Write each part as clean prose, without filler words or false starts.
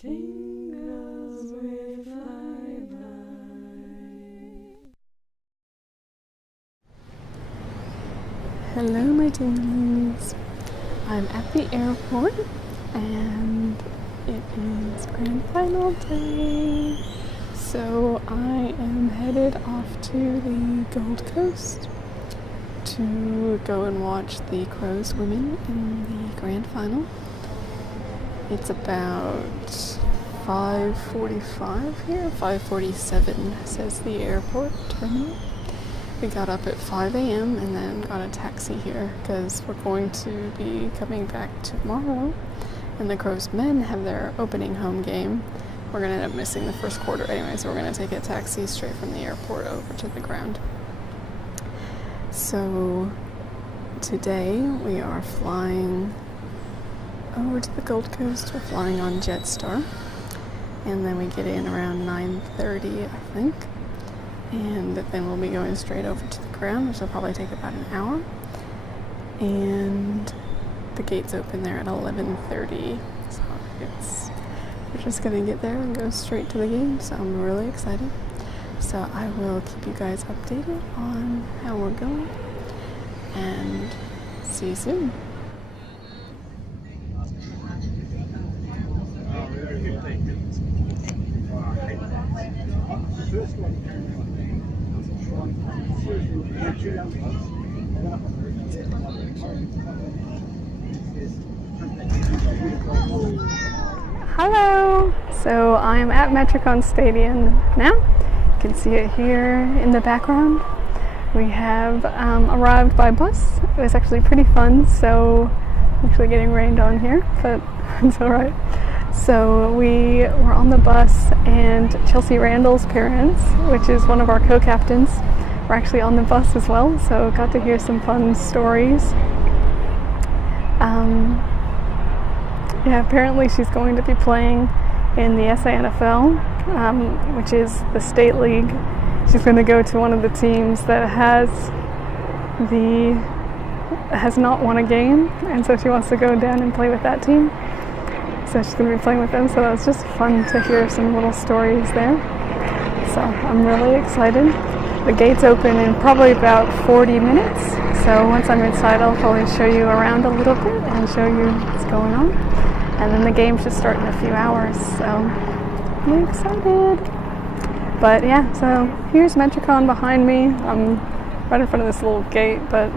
Tingles we fly by. Hello my tinglies. I'm at the airport and it is Grand Final day. So I am headed off to the Gold Coast to go and watch the Crows women in the Grand Final. It's about 5:45 here, 5:47 says the airport terminal. We got up at 5 a.m. and then got a taxi here because we're going to be coming back tomorrow and the Crows men have their opening home game. We're going to end up missing the first quarter anyway, so we're going to take a taxi straight from the airport over to the ground. So today we are flying over to the Gold Coast. We're flying on Jetstar and then we get in around 9:30 I think, and then we'll be going straight over to the ground, which will probably take about an hour, and the gates open there at 11:30, so we're just gonna get there and go straight to the game. So I'm really excited, so I will keep you guys updated on how we're going and see you soon. Hello! So I am at Metricon Stadium now. You can see it here in the background. We have arrived by bus. It was actually pretty fun, so I'm actually getting rained on here, but it's alright. So we were on the bus and Chelsea Randall's parents, which is one of our co-captains, were actually on the bus as well, so got to hear some fun stories. Yeah, apparently she's going to be playing in the SANFL, which is the state league. She's going to go to one of the teams that has not won a game, and so she wants to go down and play with that team. So she's going to be playing with them, so that was just fun to hear some little stories there. So I'm really excited. The gates open in probably about 40 minutes, so once I'm inside I'll probably show you around a little bit and show you what's going on. And then the game should start in a few hours, so I'm excited. But yeah, so here's Metricon behind me. I'm right in front of this little gate, but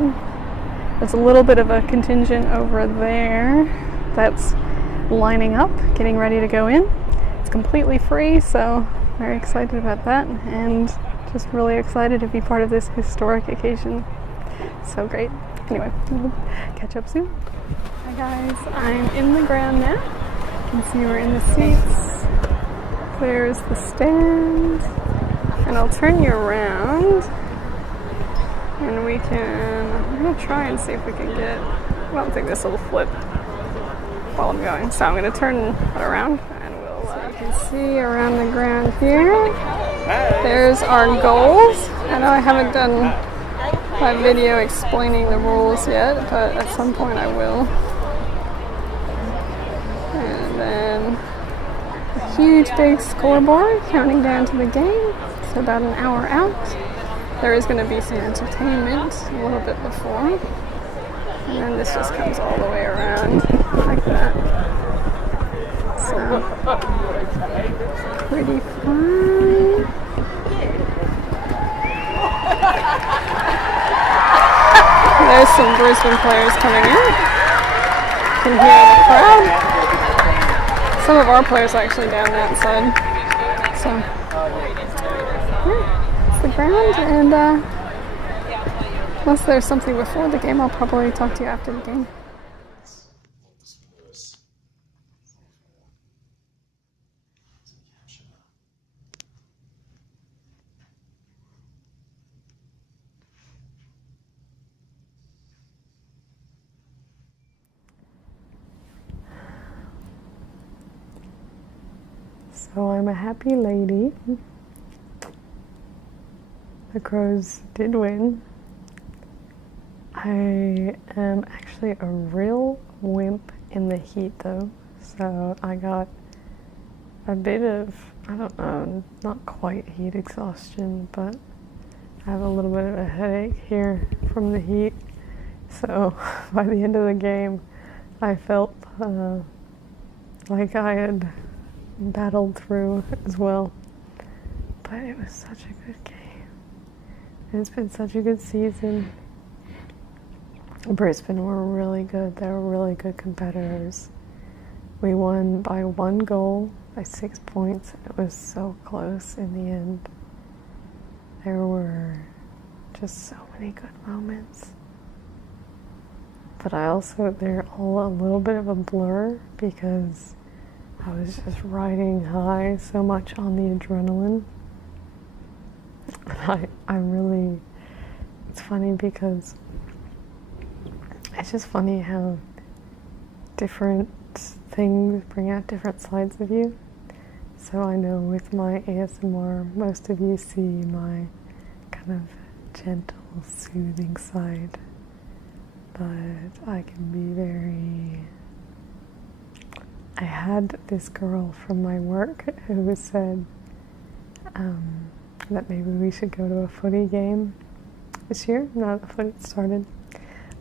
there's a little bit of a contingent over there that's lining up, getting ready to go in. It's completely free, so very excited about that, and just really excited to be part of this historic occasion. So great. Anyway, we'll catch up soon. Hi guys, I'm in the ground now. You can see we're in the seats. There's the stand, and I'll turn you around, and I'm gonna try and see if we can get, I don't think this will flip while I'm going, so I'm going to turn it around and we'll so you can see around the ground here. There's our goals. I know I haven't done my video explaining the rules yet, but at some point I will. And then a huge big scoreboard counting down to the game. It's about an hour out. There is going to be some entertainment a little bit before. And then this just comes all the way around like that. So, pretty fun. There's some Brisbane players coming in. You can hear the crowd. Some of our players are actually down that side. So, yeah, it's the ground, and unless there's something before the game, I'll probably talk to you after the game. So I'm a happy lady. The Crows did win. I am actually a real wimp in the heat though, so I got a bit of, I don't know, not quite heat exhaustion, but I have a little bit of a headache here from the heat. So by the end of the game, I felt like I had battled through as well. But it was such a good game. And it's been such a good season. Brisbane were really good. They were really good competitors. We won by 1 goal, by 6 points. It was so close in the end. There were just so many good moments. But they're all a little bit of a blur because I was just riding high so much on the adrenaline. It's funny because it's just funny how different things bring out different sides of you. So I know with my ASMR, most of you see my kind of gentle, soothing side. But I can be I had this girl from my work who said that maybe we should go to a footy game this year. Now that the footy started,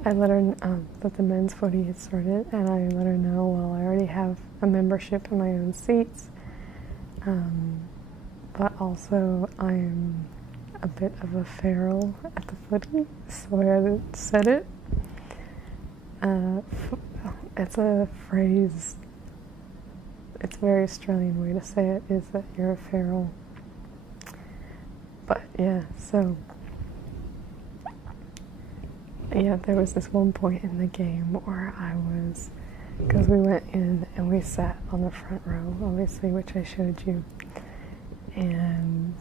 I let her that the men's footy had started, and I let her know, well, I already have a membership in my own seats, but also I'm a bit of a feral at the footy, so I said it. It's a phrase, it's a very Australian way to say it, is that you're a feral. But yeah, so yeah, there was this one point in the game where because we went in and we sat on the front row, obviously, which I showed you, and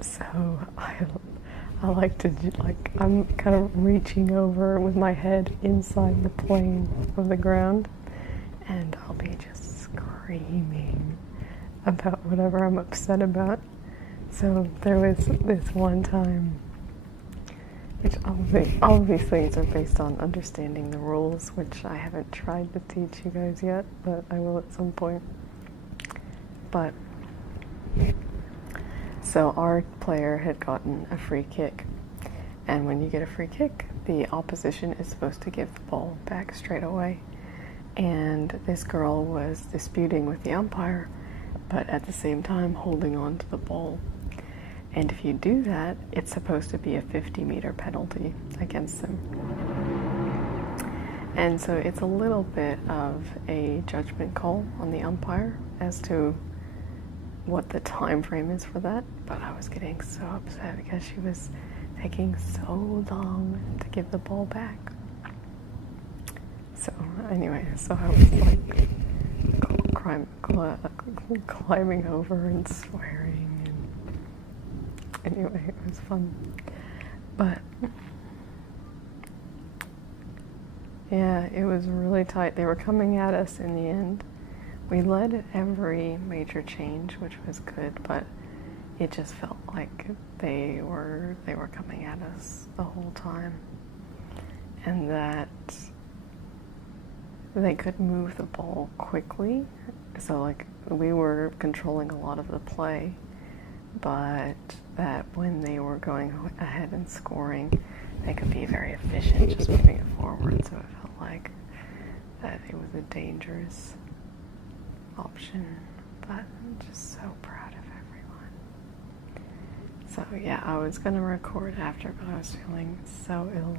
so I like to I'm kind of reaching over with my head inside the plane of the ground, and I'll be just screaming about whatever I'm upset about. So there was this one time, which all of these things are based on understanding the rules, which I haven't tried to teach you guys yet, but I will at some point. But so our player had gotten a free kick, and when you get a free kick, the opposition is supposed to give the ball back straight away. And this girl was disputing with the umpire, but at the same time holding on to the ball. And if you do that, it's supposed to be a 50-meter penalty against them. And so it's a little bit of a judgment call on the umpire as to what the time frame is for that. But I was getting so upset because she was taking so long to give the ball back. So anyway, so I was like climbing over and swearing. Anyway, it was fun. But yeah, it was really tight. They were coming at us in the end. We led every major change, which was good, but it just felt like they were coming at us the whole time. And that they could move the ball quickly. So like we were controlling a lot of the play, but that when they were going ahead and scoring, they could be very efficient just moving it forward. So it felt like that it was a dangerous option, but I'm just so proud of everyone. So yeah, I was going to record after, but I was feeling so ill.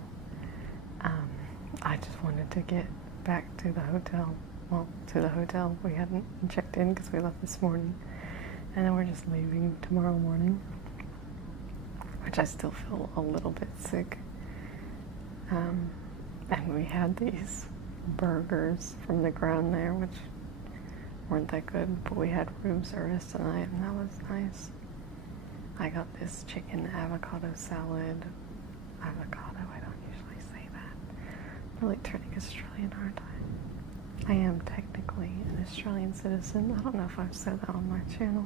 I just wanted to get back to the hotel. Well, to the hotel. We hadn't checked in because we left this morning. And then we're just leaving tomorrow morning, which I still feel a little bit sick. And we had these burgers from the ground there, which weren't that good, but we had room service tonight, and that was nice. I got this chicken avocado salad. Avocado, I don't usually say that. I'm really turning Australian, aren't I? I am technically an Australian citizen. I don't know if I've said that on my channel.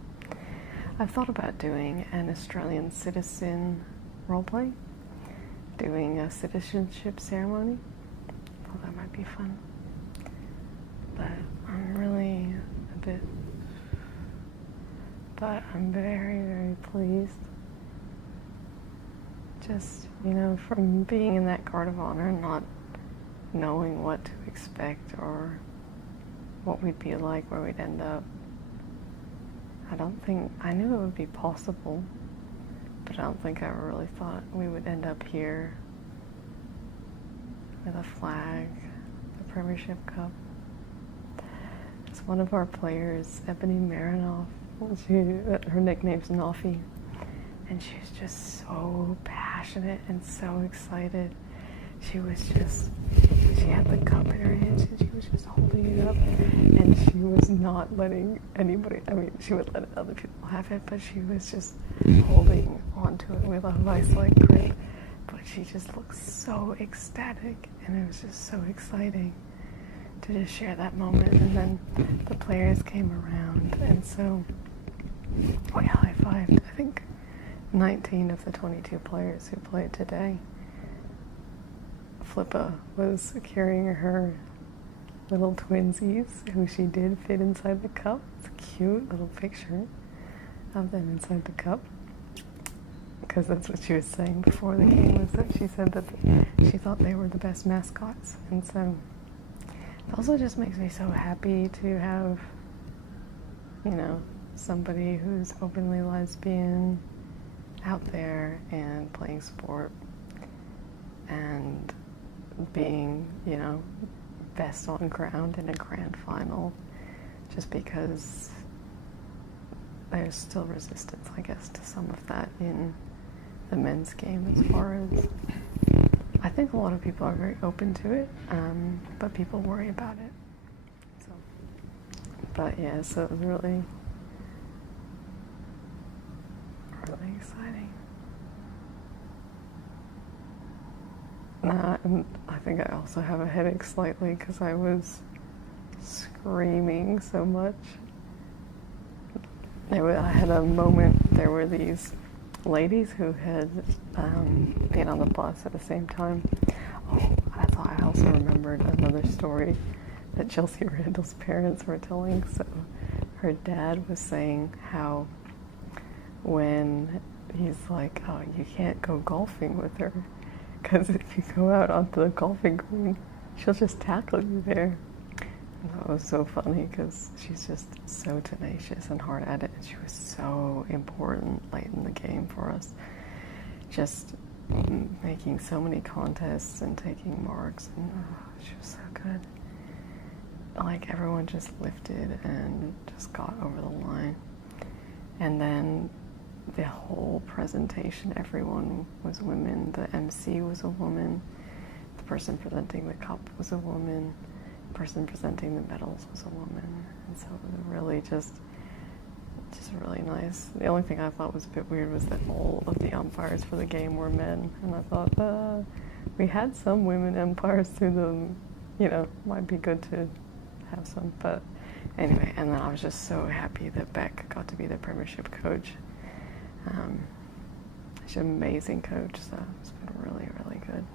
I've thought about doing an Australian citizen roleplay, doing a citizenship ceremony. Well, that might be fun. But I'm really a bit but I'm very, very pleased. Just, from being in that guard of honor and not knowing what to expect or what we'd be like, where we'd end up. I knew it would be possible, but I don't think I ever really thought we would end up here with a flag, the Premiership Cup. It's one of our players, Ebony Marinoff. Her nickname's Noffy, and she was just so passionate and so excited. She had the cup in her hands and she was just holding it up, and she was not letting anybody, she would let other people have it, but she was just holding onto it with a vice-like grip. But she just looked so ecstatic, and it was just so exciting to just share that moment. And then the players came around, and so we high-fived, I think, 19 of the 22 players who played today. Flippa was carrying her little twinsies, who she did fit inside the cup. It's a cute little picture of them inside the cup, because that's what she was saying before the game, was that she said that she thought they were the best mascots. And so it also just makes me so happy to have, somebody who's openly lesbian out there and playing sport and being, best on ground in a grand final, just because there's still resistance, I guess, to some of that in the men's game, as far as I think a lot of people are very open to it, but people worry about it. So it was really, really exciting. And I think I also have a headache slightly because I was screaming so much. I had a moment, there were these ladies who had been on the bus at the same time. Oh, I also remembered another story that Chelsea Randall's parents were telling. So her dad was saying how when he's like, oh, you can't go golfing with her, because if you go out onto the golfing green, she'll just tackle you there. And that was so funny, because she's just so tenacious and hard at it, and she was so important late in the game for us. Just making so many contests and taking marks, and she was so good. Like, everyone just lifted and just got over the line. And then the whole presentation, everyone was women. The MC was a woman. The person presenting the cup was a woman. The person presenting the medals was a woman. And so it was really just really nice. The only thing I thought was a bit weird was that all of the umpires for the game were men. And I thought, we had some women umpires through the, might be good to have some. But anyway, and then I was just so happy that Beck got to be the Premiership coach. She's an amazing coach, so it's been really, really good.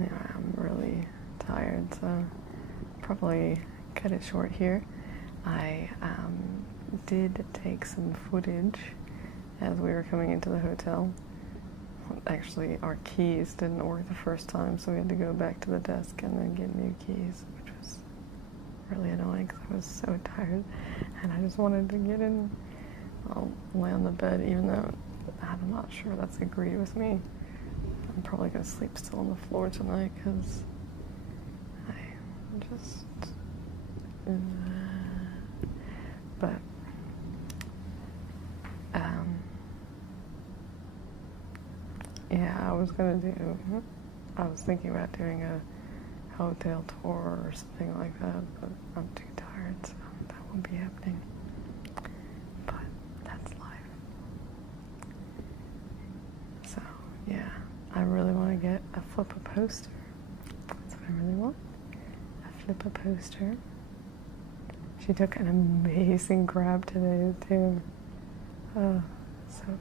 Anyway, I'm really tired, so probably cut it short here. I did take some footage as we were coming into the hotel. Actually, our keys didn't work the first time, so we had to go back to the desk and then get new keys, which was really annoying because I was so tired and I just wanted to get in. I'll lay on the bed, even though I'm not sure that's agreed with me. I'm probably going to sleep still on the floor tonight because I just... but... yeah, I was thinking about doing a hotel tour or something like that, but I'm too tired, so that won't be happening. But that's life. So, yeah, I really want to get a Flippa poster. That's what I really want. A Flippa poster. She took an amazing grab today, too. Oh, so good.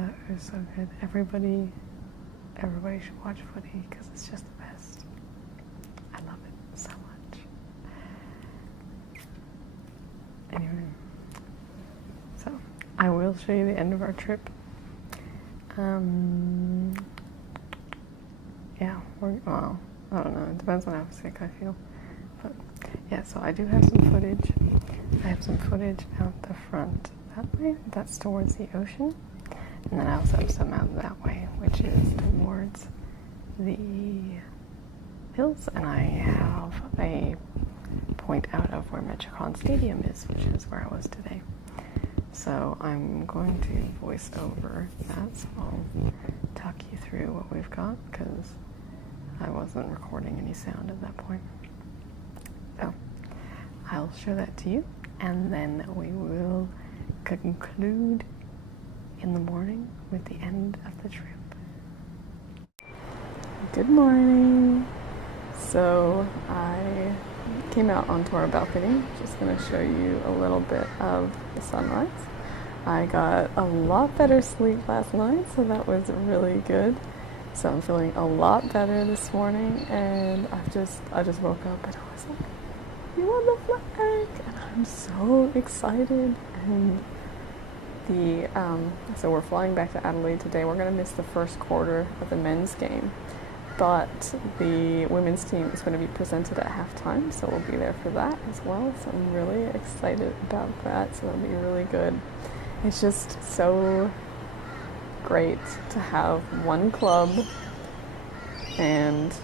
It was so good. Everybody should watch footy because it's just the best. I love it so much. show you the end of our trip. Yeah, well, I don't know, it depends on how sick I feel. But yeah, so I do have some footage. I have some footage out the front that way, that's towards the ocean. And then I also have some out that way, which is towards the hills. And I have a point out of where Metchicon Stadium is, which is where I was today. So I'm going to voice over that, so I'll talk you through what we've got, because I wasn't recording any sound at that point. So I'll show that to you, and then we will conclude in the morning with the end of the trip. Good morning. So I came out onto our balcony. Just going to show you a little bit of the sunrise. I got a lot better sleep last night, so that was really good. So I'm feeling a lot better this morning, and I just woke up and I was like, "You won the flag!" And I'm so excited. And so we're flying back to Adelaide today. We're going to miss the first quarter of the men's game, but the women's team is going to be presented at halftime, so we'll be there for that as well. So I'm really excited about that. So that'll be really good. It's just so great to have one club, and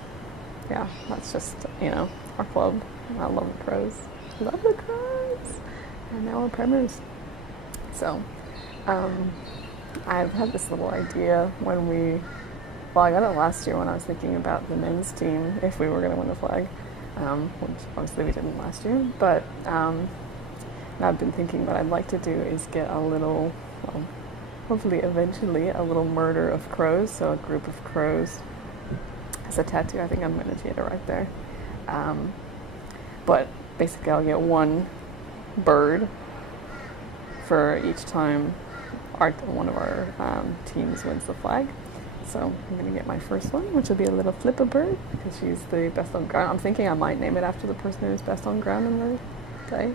yeah, that's just, our club. I love the Crows. Love the Crows. And now we're Premiers. So I've had this little idea I got it last year when I was thinking about the men's team, if we were going to win the flag, which obviously we didn't last year, but I've been thinking what I'd like to do is get a little, hopefully eventually, a little murder of crows, so a group of crows as a tattoo. I think I'm going to get it right there. But basically I'll get one bird for each time one of our teams wins the flag. So I'm going to get my first one, which will be a little flipper bird, because she's the best on ground. I'm thinking I might name it after the person who's best on ground in the day.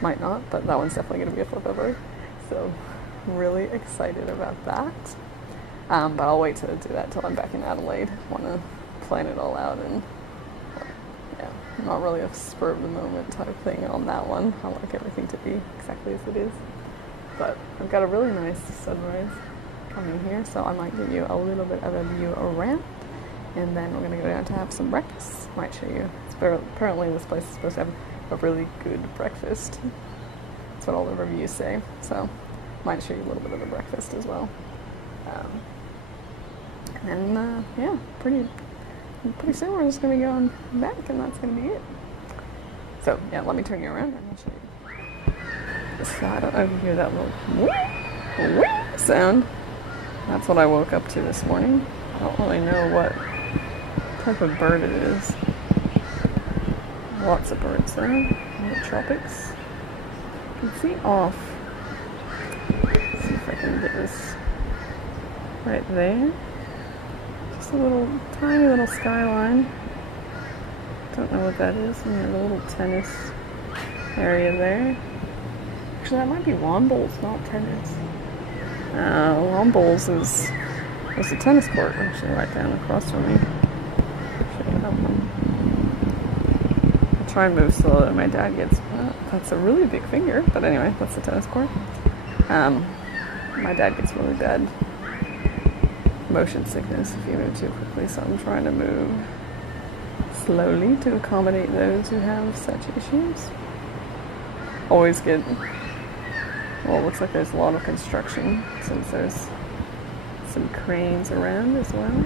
Might not, but that one's definitely going to be a flipper bird. So I'm really excited about that. But I'll wait to do that till I'm back in Adelaide. I want to plan it all out, and not really a spur of the moment type thing on that one. I like everything to be exactly as it is. But I've got a really nice sunrise coming here, so I might give you a little bit of a view around, and then we're going to go down to have some breakfast. Might show you. Apparently this place is supposed to have a really good breakfast. That's what all the reviews say. So might show you a little bit of the breakfast as well. And then pretty soon we're just going to be going back, and that's going to be it. So yeah, let me turn you around and I'll show you. So I don't know if you hear that little whee sound. That's what I woke up to this morning. I don't really know what type of bird it is. Lots of birds there in the tropics. You can see off. Let's see if I can get this right there. Just a little tiny little skyline. Don't know what that is. And there's a little tennis area there. Actually, that might be lawn bowls, not tennis. Lawn bowls is there's a tennis court actually right down across from me. Show you that one. I'll try and move slow that my dad gets. That's a really big finger, but anyway, that's the tennis court. My dad gets really bad motion sickness if you move too quickly, so I'm trying to move slowly to accommodate those who have such issues. Always get. Well, it looks like there's a lot of construction since there's some cranes around as well.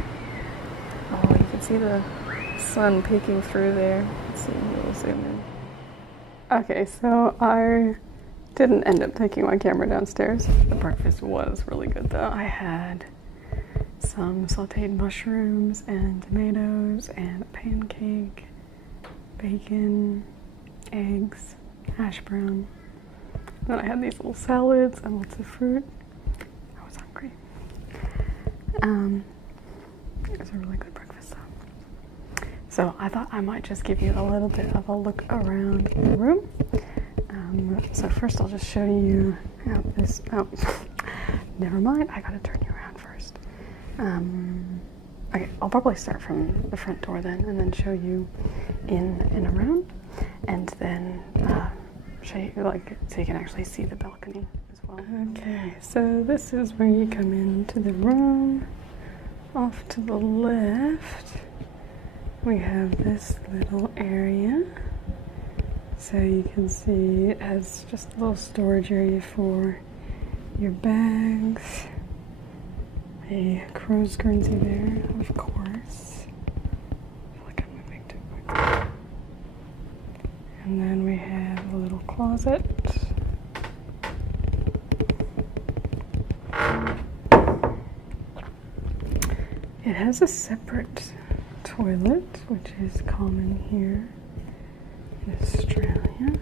Oh, you can see the sun peeking through there. Let's see, we'll zoom in. Okay, so I didn't end up taking my camera downstairs. The breakfast was really good though. I had some sauteed mushrooms and tomatoes and a pancake, bacon, eggs, hash brown. Then I had these little salads and lots of fruit. I was hungry. It was a really good breakfast though. So I thought I might just give you a little bit of a look around the room. So first I'll just show you out this, never mind, I gotta turn you around first. Okay, I'll probably start from the front door then, and then show you in and around, and then show you, like, so you can actually see the balcony as well. Okay, so this is where you come into the room. Off to the left, we have this little area. So you can see it has just a little storage area for your bags. A crow's guernsey there, of course. I feel like I'm moving too quickly. And then we have a little closet. It has a separate toilet, which is common here in Australia.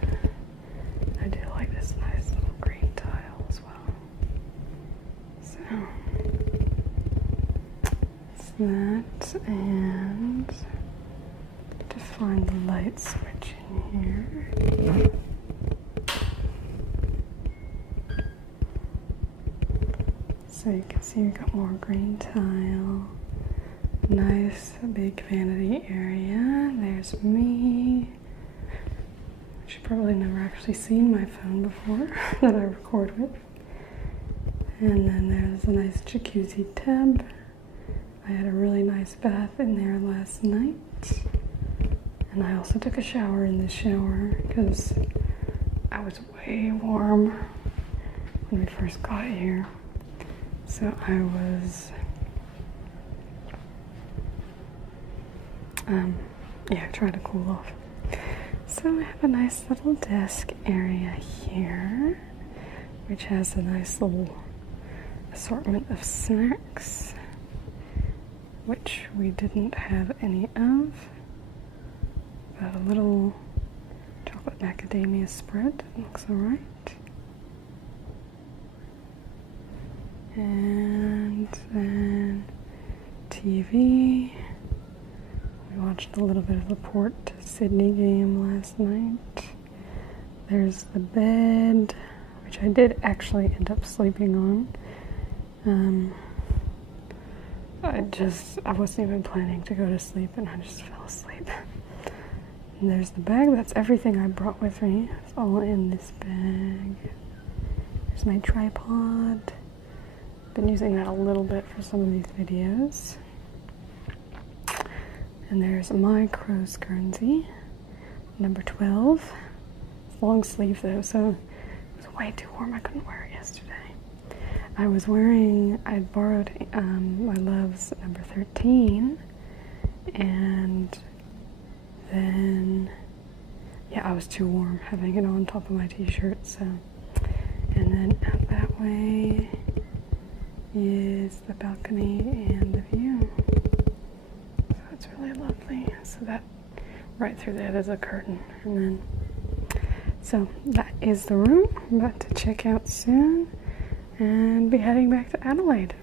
I do like this nice little green tile as well. So it's that, and to find the light switch in here. So you can see we've got more green tile. Nice big vanity area. There's me. Which you've probably never actually seen my phone before that I record with. And then there's a nice jacuzzi tub. I had a really nice bath in there last night. And I also took a shower in this shower because I was way warm when we first got here. So I was trying to cool off. So we have a nice little desk area here, which has a nice little assortment of snacks, which we didn't have any of. Got a little chocolate macadamia spread, looks alright. And then TV. We watched a little bit of the Port Sydney game last night. There's the bed, which I did actually end up sleeping on. I wasn't even planning to go to sleep, and I just fell asleep. And there's the bag. That's everything I brought with me. It's all in this bag. There's my tripod. Been using that a little bit for some of these videos. And there's my crow's guernsey, number 12. It's long sleeve though, so it was way too warm. I couldn't wear it yesterday. I'd borrowed my Love's number 13, and then, I was too warm having it on top of my t-shirt, so. And then out that way is the balcony and the view. So it's really lovely. So that, right through that is a curtain. And then, so that is the room. I'm about to check out soon and be heading back to Adelaide.